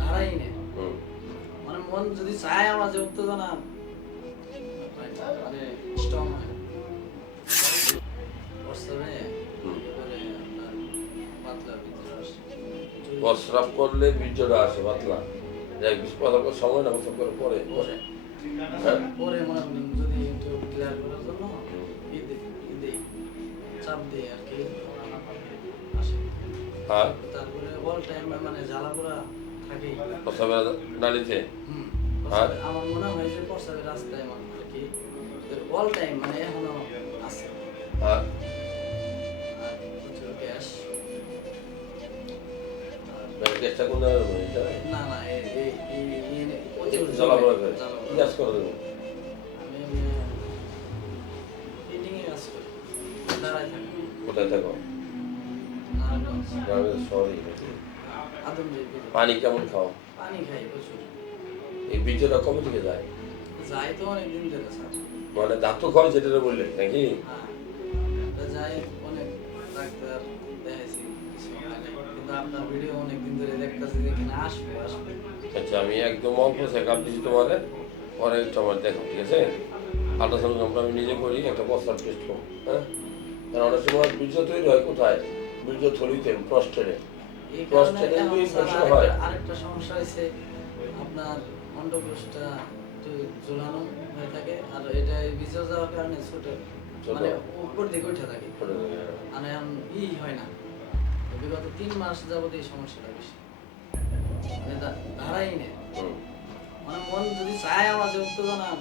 দাঁড়াই না। মানে মন যদি চায় আমার যে উত্তেজনা মানে স্ট্রং হয়। প্রস্রাব করলে বীর্যটা আসে পাতলা। যাই পদার্থ সময় না মতো করে পরে পরে। পরে মনে যদি একটু ক্লিয়ার করার জন্য চাপ দিয়ে আর কি আসে। তারপরে অল টাইম মানে জ্বালা পোড়া প্রস্রাবের নালিতে? আমার মনে হয় যে প্রস্তাবের রাস্তায় আমার কি অল টাইম মানে এখনও আছে। আর? গ্যাস গ্যাসটা কোন না না এই এই এই এই প্রচুর জ্বালা পড়া করে। জ্বালা পোড়া। গ্যাস করে। দেবো কোথায় থাকো? নারায়ণগঞ্জ। পানি কেমন খাও? পানি খাই প্রচুর। এই কবে থেকে যায়? যাই তো অনেক দিন ধরে স্যার। মানে খাওয়া যেটা বললেন নাকি? হ্যাঁ অনেক ডাক্তার দেখাইছি কিছু নাই। কিন্তু আপনার ভিডিও অনেক দিন ধরে দেখতেছি যে কিনা আসবে আসবে। আচ্ছা আমি একদম অল্প চেক আপ দিচ্ছি তোমারে পরে একটু দেখো ঠিক আছে? আল্ট্রাসাউন্ড আমি নিজে করি একটা প্রস্তাব টেস্ট করব হ্যাঁ? অনেক সময় বীর্য তৈরি হয় কোথায়? বীর্য থলিতে প্রস্টেটে এই কারণে প্রস্টেটে এখন দুই স্যার infection আরেকটা- আরেকটা সমস্যা হয়েছে। আপনার অন্ডকোষটা একটু ঝুলানো হয়ে থাকে আর এটা ভিজে যাওয়ার কারণে ছোট ছোট। মানে উপর দিকে উঠে থাকে। মানে ই হয় না। বিগত তিন মাস যাবত এই সমস্যাটা বেশি। মানে নেই। মানে মন যদি চায় আমার যে উত্তেজনা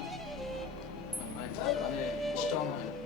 মানে স্ট্রং হয়।